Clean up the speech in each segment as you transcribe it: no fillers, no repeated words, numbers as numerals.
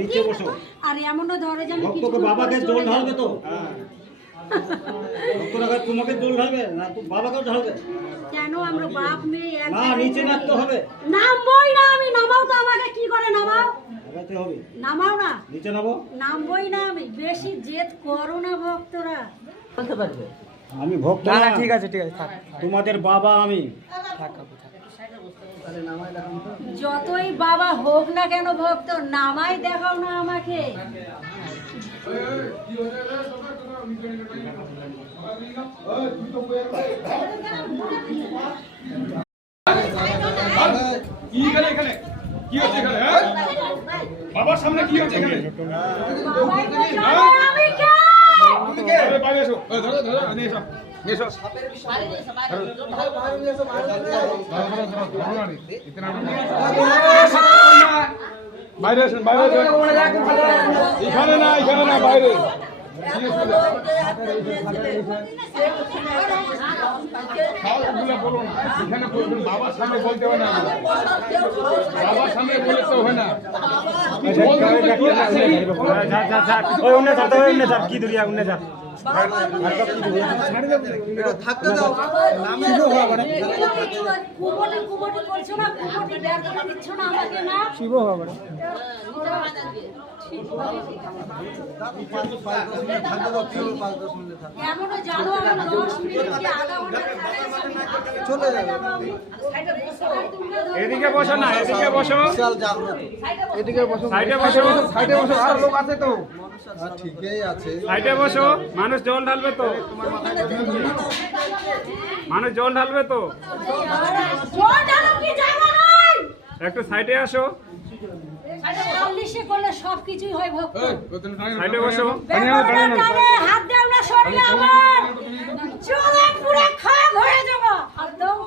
নিচে বসো। আর এমনও ধরে যে আমি কিছু ভক্তকে বাবাকে জল ঢালবে তো? ভক্তরা তোমাকে জল ঢালবে না, বাবাকেও ঢালবে? কেন আমরা বাপ মেয়ে এক না, নিচে নামতে হবে। নামবই না আমি। নামাও তো আমাকে। কি করে নামাও? নামাতে হবে। নামাও না। নিচে নামো। নামবই না আমি। বেশি জেদ করো না ভক্তরা। বলতে পারবে? আমি ভক্ত না না। না ঠিক আছে থাক। তোমাদের বাবা আমি। থাক কাকু থাক। যতই বাবা হোক না কেন ভক্ত, নামাই দেখাও না আমাকে। বাবার সামনে কি হচ্ছে এখানে? বাবাই তো জানে আমি কে। বাইরে এসো, ধরো ধরো, নিয়ে এসো, নিয়ে এসো। বাইরে আসুন, বাইরে আসুন। এখানে না, এখানে না, বাইরে। সবগুলো বলুন, এখানে বলবেন, বাবার সামনে বলতে হয় না। বাবার সামনে বলে তো হয় না। কি দুরিয়া উন্নে যা থাকতে দাও। কুমটি কুমটি করছো না, কুমটি বের করে দিচ্ছ না আমাকে না। শিব হবে এমনও জানো আমি 10 মিনিট কি আধা ঘন্টা চলে যাবে। এদিকে বসো না, এদিকে বসো, বিশাল জাগ্রত। এদিকে বসো, সাইডে বসো, সাইডে বসো, আর লোক আছে তো, ঠিকই আছে। সাইডে বসো। মানুষ জল ঢালবে তো, মানুষ জল ঢালবে তো, জল ঢালো কি জায়গা নাই। একটু সাইডে আসো, চল্লিশে করলে সবকিছুই হয় ভক্ত। সাইডে বসো। বেগুনটা টানে, হাত দেও না শরীরে আমার। চলে পুরো খারাপ হয়ে যাবো। আর দাও,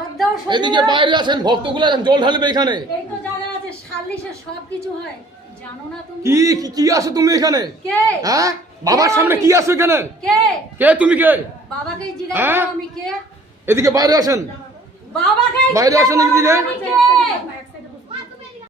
আর দাও শরীরে। এদিকে বাইরে আসেন, ভক্তগুলো এখন জল ঢালবে এখানে। এই তো জায়গা আছে, 40-এ সবকিছু হয়। জানো না তুমি? কি কি কি আসো তুমি এখানে? কে? হ্যাঁ, বাবার সামনে কি আসো এখানে? কে? কে তুমি কে? বাবাকেই জিজ্ঞাসা হ্যাঁ? করো আমি কে? এদিকে বাইরে আসেন, বাবাকেই বাইরে আসুন জিজ্ঞাসা করো এদিকে। আমি কে?